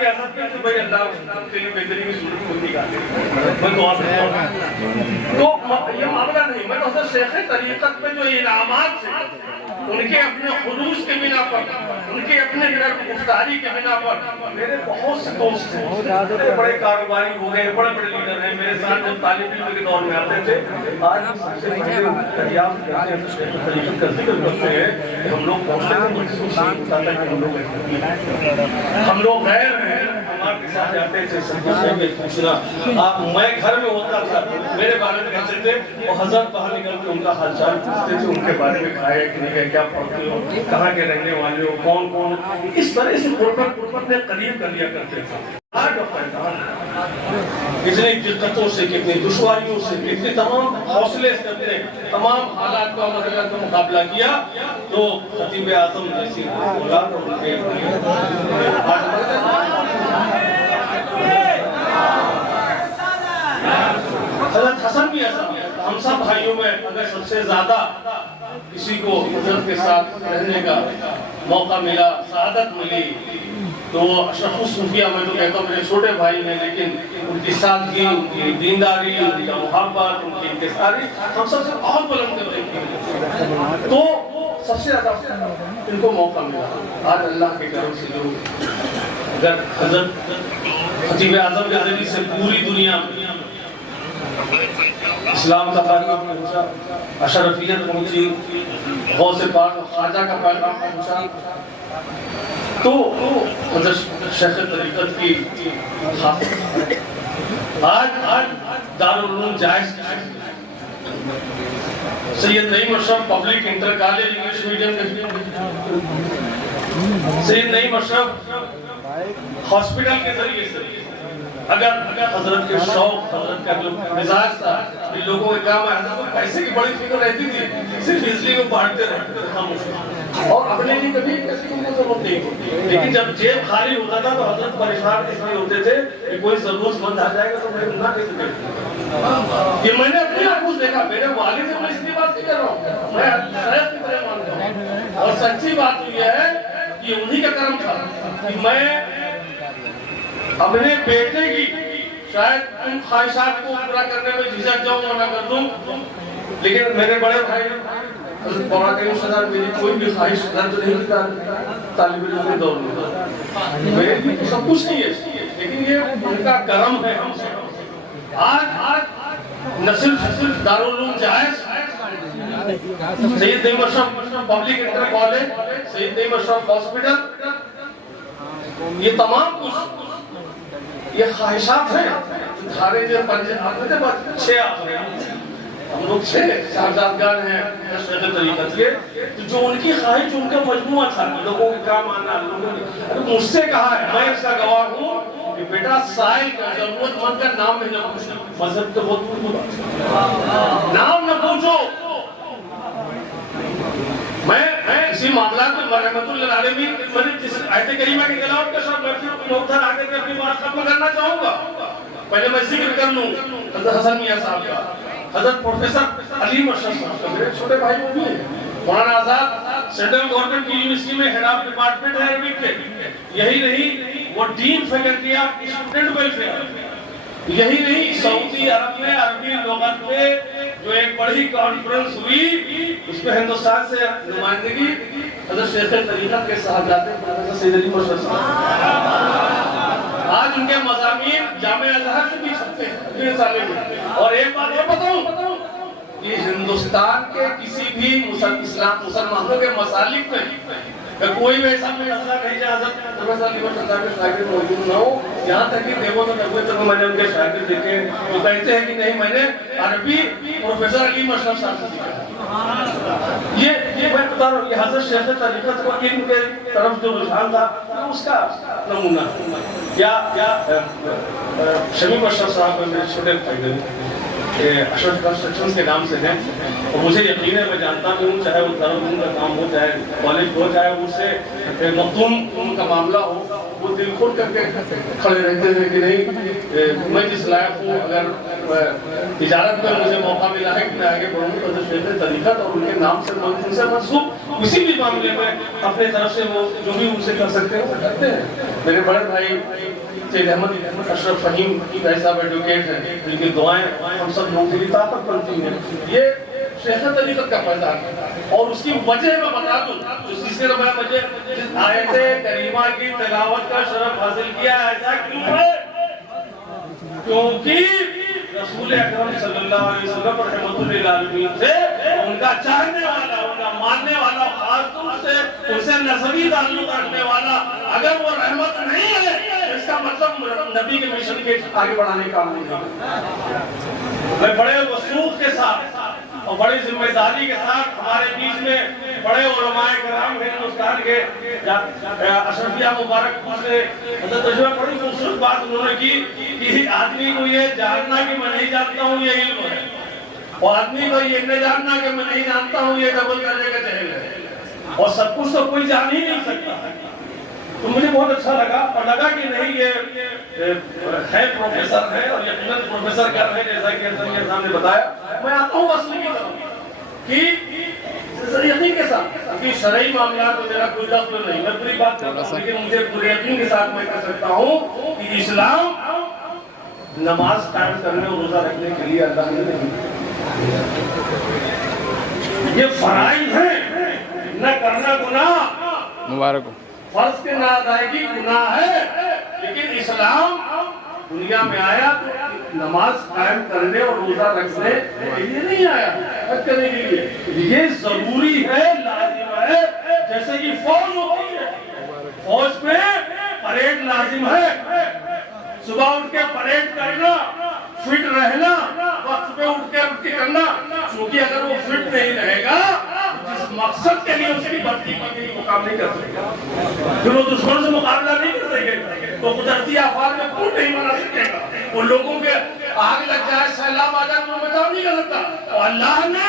کی حضرت میں بھائی اللہ کے لیے بہتری کی صورت کو نکالے میں دعا کرتا ہوں تو یہ معاملہ نہیں میں تو شیخ طریقت میں جو انعامات تھے ان کے اپنے خلوص کے بنا پر ان کے اپنے گفتاری کے بنا پر میرے بہت سے دوست ہیں بڑے کاروباری ہو گئے بڑے بڑے لیڈر ہیں میرے ساتھ جب طالب علم کے دور میں آتے تھے آج طریقت کا ذکر کرتے ہیں کہ ہم لوگ پہنچتے ہیں ہم لوگ غیر ہیں ہمارے ساتھ جاتے تھے پوچھنا آپ میں گھر میں ہوتا تھا میرے بارے میں کہتے تھے وہ حضرت باہر نکل کے ان کا حال چال پوچھتے تھے ان کے بارے میں کھائے کہ نہیں کیا پڑھتے ہو کہاں کے رہنے والے ہو کون کون اس طرح سے قربت نے قریب کر لیا کرتے تھے کتنی دقتوں سے کتنی دشواریوں سے کتنی تمام حوصلے سے اپنے تمام حالات کا مقابلہ کیا تو خطیب اعظم جیسی اولاد اور ان کے حضرت حسن بھی ایسا ہم سب بھائیوں میں اگر سب سے زیادہ کسی کو حضرت کے ساتھ رہنے کا موقع ملا سعادت ملی تو وہ اشرف الصوفیہ میں تو کہتا ہوں میرے چھوٹے بھائی ہیں لیکن ان کی سادگی ان کی دینداری ان کی محبت ان کی انکساری ہم سب سے بہت بلند کرتے ہیں تو سب سے زیادہ ان کو موقع ملا آج اللہ کے کرم سے لوگ اگر حضرت خطیب اعظم کے ذریعے سے پوری دنیا میں اسلام کا پیغام پہنچا اشرفیت پہنچی غوث پاک خواجہ کا پیغام پہنچا تو حضرت شیخ طریقت کی آج دارالعلوم جائز Syed Naeem Ashraf public inter college English medium Syed Naeem Ashraf hospital کے ذریعے سے اگر حضرت کے شوق حضرت کا جو مزاج تھا ان لوگوں کے کام ہے حضرت کو پیسے کی بڑی فکر رہتی تھی صرف اس لیے وہ بانٹتے رہتے تھے اور اپنے لیے کبھی کسی کو ضرورت نہیں ہوتی لیکن جب جیب خالی ہوتا تھا تو حضرت پریشان اس لیے ہوتے تھے کہ کوئی ضرورت مند آ جائے گا تو میں نہ کیسے کروں یہ میں نے اپنی آنکھوں سے دیکھا میرے والد سے میں اس لیے بات نہیں کر رہا ہوں میں شاید کی طرح مانتا ہوں اور سچی بات یہ ہے کہ انہی کا کرم تھا کہ میں اپنے بیٹے کی شاید ان خواہشات کو پورا کرنے میں جھجک جاؤں یا نہ کر دوں لیکن میرے بڑے بھائی حضرت مولانا کریم صدر میری کوئی بھی خواہش رد نہیں کرتا طالب علم کے دور میں میرے لیے سب کچھ نہیں ہے لیکن یہ ان کا کرم ہے ہم سے آج نہ صرف دارالعلوم جائز Syed Naeem Ashraf public inter college سید نعیم اشرف ہاسپٹل یہ تمام کچھ یہ خواہشات ہیں دھارے جو پنجے آپ نے بات 6 آخر ہم لوگ 6 شہزادگان ہیں شیخ طریقت کے تو جو ان کی خواہش جو ان کا مجموعہ تھا لوگوں کے کام آنا لوگوں نے مجھ سے کہا ہے میں اس کا گواہ ہوں کہ بیٹا سائل کا ضرورت مند کا نام میں نہ پوچھنا مذہب تو بہت بہت نام نہ پوچھو میں اسی معاملات میں رحمت اللہ علیہ میں نے جس آیت کریمہ کی تلاوت کا شرط میں مقتدر آگے میں اپنی بات ختم کرنا چاہوں گا پہلے میں ذکر کر لوں حضرت حسن میاں صاحب کا حضرت پروفیسر علیم اشرف صاحب کا میرے چھوٹے بھائی وہ بھی ہیں مولانا آزاد سینٹرل گورنمنٹ کی یونیورسٹی میں ہیڈ آف ڈپارٹمنٹ ہے عربک کے یہی نہیں وہ dean faculty of student welfare یہی نہیں سعودی عرب میں عربی لغت پہ جو ایک بڑی کانفرنس ہوئی اس میں ہندوستان سے نمائندگی حضرت شیخ طریقت کے صاحبزادے پروفیسر سید علیم اشرف صاحب آج ان کے مضامین جامعہ ازہر سے بھی چھپتے ہیں اور ایک بات یہ بتاؤں کہ ہندوستان کے کسی بھی مسلمانوں کے مسالک میں کوئی بھی ایسا مسئلہ نہیں جہاں حضرت پروفیسر علیم اشرف صاحب کے شاگرد موجود نہ ہو یہاں تک کہ دیکھو تو میں نے ان کے شاگرد دیکھے وہ کہتے ہیں کہ نہیں میں نے عربی پروفیسر علیم اشرف صاحب سے سیکھا یہ میں بتا رہا ہوں یہ حضرت شیخ طریقت کو علم کے طرف جو رجحان تھا اس کا نمونہ یا شمیم اشرف صاحب میرے چھوٹے بھائی اشرف کنسٹرکشن کے نام سے ہیں اور مجھے یقین ہے میں جانتا ہوں چاہے وہ دارالعلوم کا کام ہو چاہے کالج ہو چاہے اس سے مختوم کا معاملہ ہو وہ دل کھول کر کے کھڑے رہتے ہیں کہ نہیں میں جس لائق ہوں اگر تجارت میں مجھے موقع ملا ہے کہ میں آگے بڑھوں تو شیخ طریقت اور ان کے نام سے ان سے منسوب کسی بھی معاملے میں اپنے طرف سے وہ جو بھی ان سے کر سکتے ہیں وہ کرتے ہیں. میرے بڑے بھائی سید احمد اشرف فہیم بھائی صاحب ایڈوکیٹ ہیں, جن کی دعائیں ہم سب لوگوں کے لیے طاقت بنتی ہیں. یہ شیخ طریقت کا فیضان ہے اور اس کی وجہ میں بتا دوں جس سے میں مجھے آیت کریمہ کی تلاوت کا شرف حاصل کیا. ایسا کیوں ہے؟ کیونکہ رسول اکرم صلی اللہ علیہ وسلم رحمۃ للعالمین سے ان کا چاہنے والا, ان کا ماننے والا, خاص طور سے ان سے نسبی تعلق رکھنے والا اگر وہ رحمت نہیں ہے اس کا مطلب نبی کے مشن کے آگے بڑھانے کا نہیں ہے. میں بڑے وثوق کے ساتھ اور بڑی ذمہ داری کے ساتھ ہمارے بیچ میں بڑے علماء کرام ہیں ہندوستان کے, اشرفیہ مبارک پور سے تجربہ, بڑی خوبصورت بات انہوں نے کی کہ آدمی کو یہ جاننا کہ میں نہیں جانتا ہوں یہ علم ہے, اور آدمی کو یہ نہیں جاننا کہ میں نہیں جانتا ہوں یہ ڈبل کرنے کا چہل ہے, اور سب کچھ تو کوئی جان ہی نہیں سکتا. تو مجھے بہت اچھا لگا اور لگا کہ نہیں یہ ہے پروفیسر ہے اور یقیناً پروفیسر کر رہے ہیں جیسا کہ انسان صاحب نے بتایا. میں آتا ہوں اصلی کی طرف کہ یقین کے ساتھ کہ شرعی معاملات میں میرا کوئی دخل نہیں, میں پوری بات کرتا ہوں لیکن مجھے پورے یقین کے ساتھ میں کہہ سکتا ہوں کہ اسلام نماز قائم کرنے اور روزہ رکھنے کے لیے اللہ نے نہیں, یہ فرائض ہیں, نہ کرنا گناہ مبارک ہو, فرض کے نہ ادائیگی گناہ ہے, لیکن اسلام دنیا میں آیا تو نماز قائم کرنے اور روزہ رکھنے کے لیے نہیں آیا, حج کرنے کے لیے. یہ ضروری ہے, لازم ہے, جیسے کہ فوج ہوتی ہے, فوج میں پریڈ لازم ہے, صبح اٹھ کے پریڈ کرنا, فٹ رہنا, وقت پہ اٹھ کے رکھتی کرنا, کیونکہ اگر وہ فٹ نہیں رہے گا جس مقصد کے لیے اس کی بھرتی کی گئی وہ کام نہیں کر سکے گا, پھر وہ دشمن سے مقابلہ نہیں کر سکے گا, تو قدرتی آفات میں پھوٹ نہیں بنا سکے گا, وہ لوگوں کے آگ لگ جائے, سیلاب آ جائے, وہ کام نہیں کر سکتا. اور اللہ نے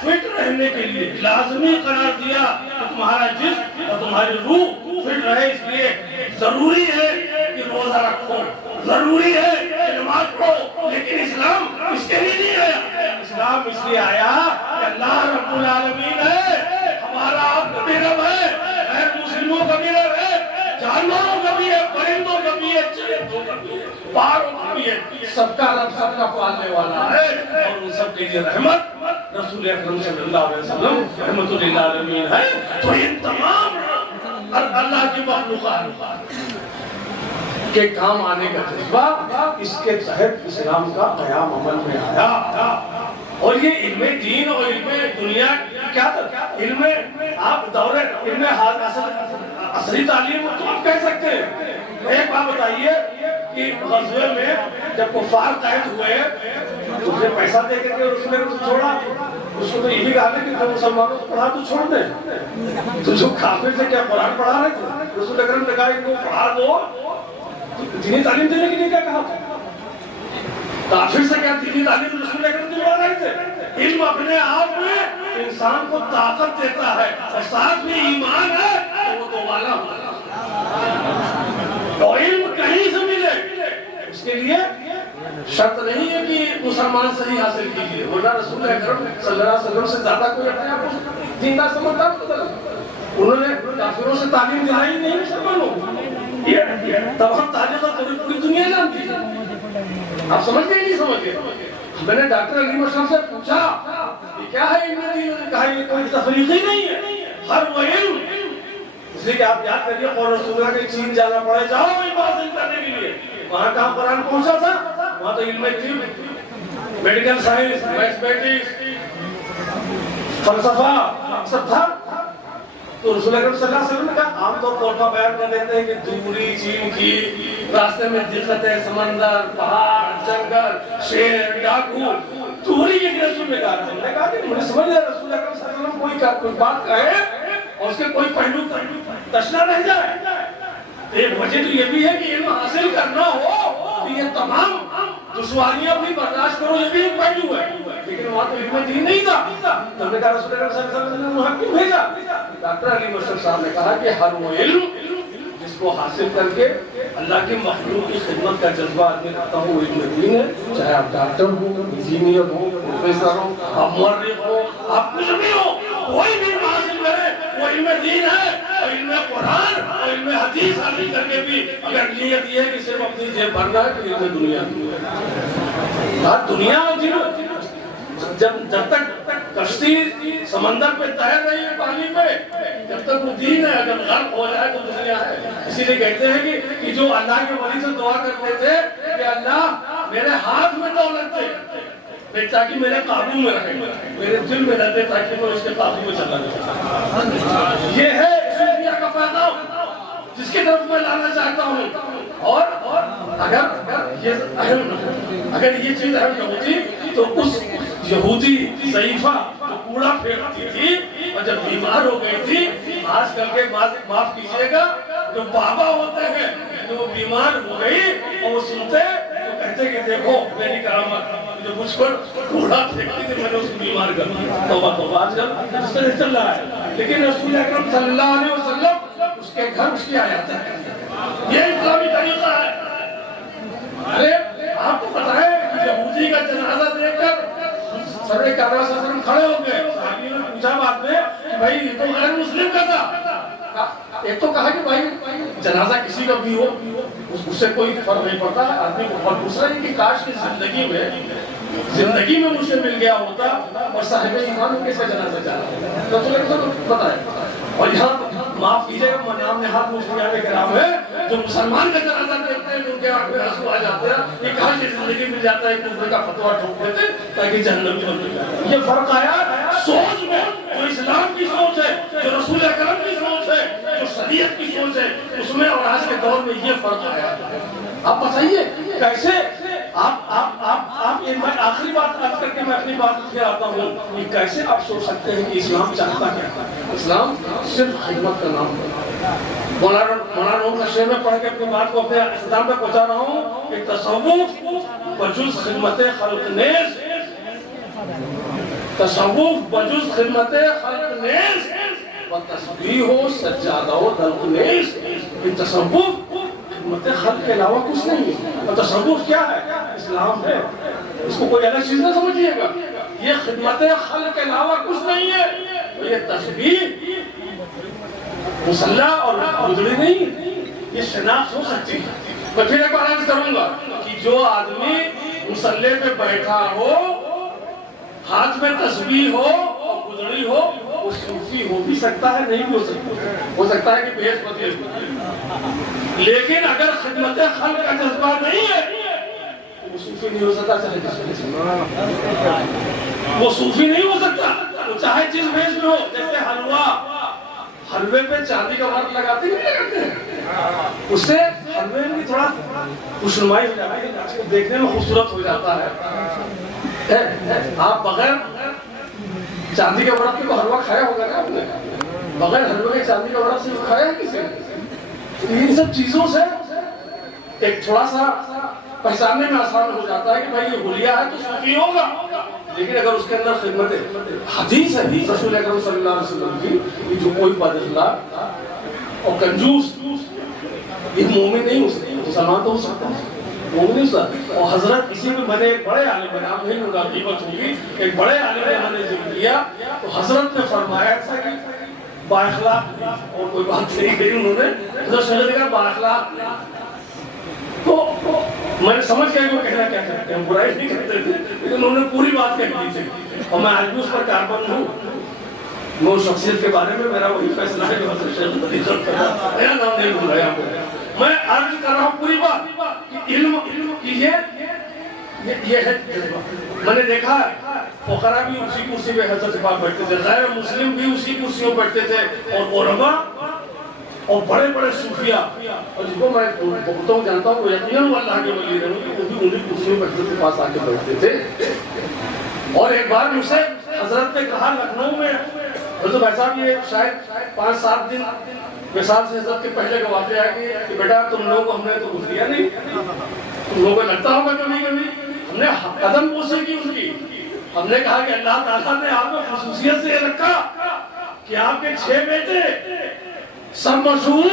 فٹ رہنے کے لیے لازمی قرار دیا کہ تمہارا جسم اور تمہاری روح فٹ رہے, اس لیے ضروری ہے کہ روزہ رکھو, ضروری ہے کہ نماز پڑھو, لیکن اسلام اس کے لیے نہیں آیا. اسلام اس لیے آیا کہ اللہ رب العالمین ہے, ہمارا آپ کا بھی رب ہے, غیر مسلموں کا بھی رب ہے, جانوروں کا بھی ہے, پرندوں کا بھی ہے, چرندوں کا بھی ہے, پہاڑوں کا بھی ہے, سب کا رب سب کا پالنے والا ہے, اور ان سب کے لیے رحمت رسول اکرم صلی اللہ علیہ وسلم رحمت للعالمین ہے. تو ان تمام اللہ کی مخلوقات کے کام آنے کا جذبہ اس کے تحت اسلام کا قیام عمل میں آیا. اور یہ علم دین اور علم دنیا کیا تھا, علم آپ دور علم عصری تعلیم تو آپ کہہ سکتے ہیں. ایک بات بتائیے کہ غزوے میں جب کفار قید ہوئے تو اسے پیسہ دے کے اس نے چھوڑا, اس کو تو یہ بھی کہا کہ جو مسلمانوں کو پڑھا تو چھوڑ دیں, تو جو کافر سے کیا قرآن پڑھا رہے تھے, رسول اکرم نے کہا ان کو پڑھا دو, دینی تعلیم دینے کے لیے کیا کہا تھا, کافر سے کیا دینی تعلیم رسول اکرم دلوا رہے تھے. علم اپنے آپ میں انسان کو طاقت دیتا ہے, اور ساتھ میں ایمان ہے تو وہ دوبارہ ہوگا. تو علم کہیں سے ملے اس کے لیے شرط نہیں ہے کہ مسلمان صحیح حاصل کیجیے, ورنہ رسول اکرم صلی اللہ علیہ وسلم سے زیادہ کوئی اپنے آپ کو دیندار سمجھتا نہیں. انہوں نے کافروں سے تعلیم دلائی نہیں مسلمانوں کو, تمام تعلیم پوری دنیا جانتی ہے. آپ سمجھ گئے نہیں سمجھ گئے. میں نے ڈاکٹر علی مشرف سے پوچھا یہ کیا ہے علم دین, انہوں نے کہا یہ کوئی تفریقی نہیں ہے, ہر وہ علم, اس لیے کہ آپ یاد کریے قول رسول اللہ کہ چین جانا پڑے, جاؤ علم حاصل کرنے کے لیے. وہاں کہاں قرآن پہنچا تھا, وہاں تو علم تھی, میڈیکل سائنس, میتھمیٹکس, فلسفہ سب تھا. تو رسول اکرم صلی اللہ علیہ وسلم نے کہا عام طور پر بیان کر دیتے ہیں کہ دوری چین کی, راستے میں دقتیں, سمندر, پہاڑ, جنگل, شیر, ڈاکو, دوری کے رسول نے کہا. ہم نے کہا کہ مجھے سمجھ لیا رسول اکرم صلی اللہ علیہ وسلم کوئی بات کہے اور اس کے کوئی پہلو تشنا رہ جائے. ایک وجہ تو یہ بھی ہے کہ علم حاصل کرنا ہو تو یہ تمام دشواریاں بھی برداشت کرو, یہ بھی ایک پہلو ہے. لیکن وہاں تو علم دین نہیں تھا. تو ہم نے کہا رسول اکرم صلی اللہ علیہ وسلم نے وہاں کیوں بھیجا. ڈاکٹر علی مشرف صاحب نے کہا کہ ہر وہ علم جس کو حاصل کر کے اللہ کے مخلوق کی خدمت کا جذبہ آدمی رکھتا ہو وہ علم دین ہے. چاہے آپ ڈاکٹر ہو, انجینئر ہو, پروفیسر ہو, آپ مورخ ہو, آپ کچھ بھی ہو, کوئی بھی حاصل کرے وہ علم دین ہے. اور علم قرآن اور علم حدیث حاصل کر کے بھی اگر نیت یہ ہے کہ صرف اپنی جیب بھرنا ہے تو علم دنیا دنیا اور دین. جب تک کشتی سمندر پہ تیر رہی ہے پانی پہ, جب تک وہ دین ہے. اگر غرق ہو جائے تو دنیا ہے. اسی لیے کہتے ہیں کہ جو اللہ کے ولی سے دعا کرتے تھے کہ اللہ میرے ہاتھ میں دولت دے تاکہ میرے قابو میں رہے, میرے دل میں رہتے تاکہ میں اس کے قابو میں چلا جاؤں. یہ ہے دنیا کا فائدہ جس کی طرف میں لانا چاہتا ہوں. اور اگر یہ چیز اہم نہ ہوتی تو اس یہودی ضعیفہ جو کوڑا پھینکتی تھی اور جب بیمار ہو گئی تھی, آج کل کے معاف کیجئے گا جو بابا ہوتے ہیں, جو بیمار ہو گئی اور وہ سنتے تو کہتے کہ دیکھو میری کرامت جو مجھ پر کوڑا پھینکتی تھی میں نے اس کو بیمار کر دیا. توبہ توبہ آج کل اس طرح چل رہا ہے. لیکن رسول اکرم صلی اللہ علیہ وسلم اس کے گھر اس کی آیات ہے. یہ اسلامی طریقہ ہے. ارے آپ کو پتا ہے کہ یہودی کا جنازہ دیکھ کر سرور کعبہ صلی اللہ علیہ وسلم کھڑے ہو گئے. صحابی نے پوچھا بعد میں کہ بھائی یہ تو غیر مسلم کا تھا. ایک تو کہا کہ بھائی جنازہ کسی کا بھی ہو اس سے کوئی فرق نہیں پڑتا آدمی کو. اور دوسرا یہ کہ کاش کی زندگی میں مجھ سے مل گیا ہوتا اور صاحب ایمان کیسے جنازہ جا رہا ہے تو پتا ہے. اور یہاں معاف کیجئے گا نام نہاد مسلمان کرام ہے جو مسلمان کا جنازہ دیکھتے ہیں ان کے آنکھ میں آنسو آ جاتے ہیں. یہ کہاں کی زندگی مل جاتا ہے کفر کا فتویٰ ٹھوک دیتے تاکہ جہنم کی بن جائے. یہ فرق آیا سوچ میں. جو اسلام کی سوچ ہے, جو رسول اکرم کی سوچ ہے, جو شریعت کی سوچ ہے, اس میں اور آج کے دور میں یہ فرق آیا. آپ بتائیے کیسے آپ میں آخری بات عرض کر کے میں اپنی بات لے آتا ہوں کہ کیسے آپ سوچ سکتے ہیں کہ اسلام چاہتا کیا ہے. اسلام صرف خدمت کا نام ہے. مولانا روم کا شعر میں پڑھ کے اپنی بات کو اپنے اختتام پہ پہنچا رہا ہوں کہ تصوف بجز خدمت خلق نیز, تصوف بجز خدمت خلق نیز و تسبیح سجادہ و دلق نیز. تصوف خدمت خلق کے علاوہ کچھ نہیں ہے. اور تصوف کیا ہے؟ اسلام ہے. اس کو کوئی الگ چیز نہ سمجھیے گا. یہ خدمت خلق کے علاوہ کچھ نہیں ہے. یہ تسبیح مصلح اور گدڑی نہیں, یہ شناخت ہو سکتی ہے. میں پھر ایک بار عرض کروں گا کہ جو آدمی مصلے پہ بیٹھا ہو, ہاتھ میں تسبیح ہو اور گدڑی ہو, وہ صوفی ہو بھی سکتا ہے, نہیں بھی ہو سکتا ہے کہ بھیس بدلے. لیکن اگر خدمت خلق کا جذبہ نہیں ہے وہ صوفی نہیں ہو سکتا. وہ صوفی نہیں ہو سکتا. وہ چاہے جس بھیس میں ہو. جیسے حلوے پہ چاندی کا ورق لگاتے ہیں, اس سے حلوے میں تھوڑا خوشنمائی ہو جاتی ہے, دیکھنے میں خوبصورت ہو جاتا ہے. آپ بغیر چاندی کے ورق کے حلوہ کھایا ہوگا نا آپ نے؟ بغیر حلوے کے چاندی کا ورق سے کھایا ہے کسی نے؟ ان سب چیزوں سے ایک تھوڑا سا پہچاننے میں آسان ہو جاتا ہے کہ بھائی یہ حلیہ ہے تو صوفی ہوگا. لیکن اگر اس کے اندر خدمت حدیث ہے رسول اکرم صلی اللہ علیہ وسلم کی جو کوئی بد اخلاق اور کنجوس یہ مومن نہیں ہو سکتا. مسلمان تو ہو سکتا ہے, مومن نہیں ہو سکتا. اور حضرت کسی بھی میں نے ایک بڑے عالم نام نہیں ہوگا غیبت ہوگی, ایک بڑے عالم نے میں نے ذکر کیا تو حضرت نے فرمایا تھا کہ با اخلاق اور کوئی بات نہیں کہی انہوں نے. حضرت صلی اللہ علیہ وسلم با اخلاق تو میں نے سمجھ گیا کہ وہ کہنا کیا چاہتے ہیں. برائی نہیں کہتے تھے لیکن انہوں نے پوری بات کہہ دی تھی. اور میں آج بھی اس پر کاربند ہوں. میں اس شخصیت کے بارے میں میرا وہی فیصلہ ہے جو حضرت شیخ الطریقت کر رہا ہے. میرا نام نہیں بھول رہا ہے. میں عرض کر رہا ہوں پوری بات کہ علم کی یہ ہے. میں نے دیکھا فقراء بھی اسی کرسی پہ حضرت پاک بیٹھتے تھے, غیر مسلم بھی اسی کرسیوں بیٹھتے تھے, اور علماء اور بڑے بڑے صوفیاء اور جن کو میں بہت ہوں جانتا ہوں وہ یقیناً وہ اللہ کے ولی رہے ہیں, وہ بھی انہیں کرسیوں پہ حضرت کے پاس آ کے بیٹھتے تھے. اور ایک بار مجھ سے حضرت نے کہا لکھنؤ میں, حضرت بھائی صاحب یہ شاید 5-7 دن مثال سے حضرت کے پہلے کا واقعہ ہے کہ بیٹا تم لوگوں کو ہم نے تو کچھ دیا نہیں, تم لوگوں کو لگتا ہوگا کبھی کبھی ہم نے قدم بوسے کی ان کی. ہم نے کہا کہ اللہ تعالیٰ نے آپ کو خصوصیت سے یہ رکھا کہ آپ کے 6 بیٹے سب مشہور,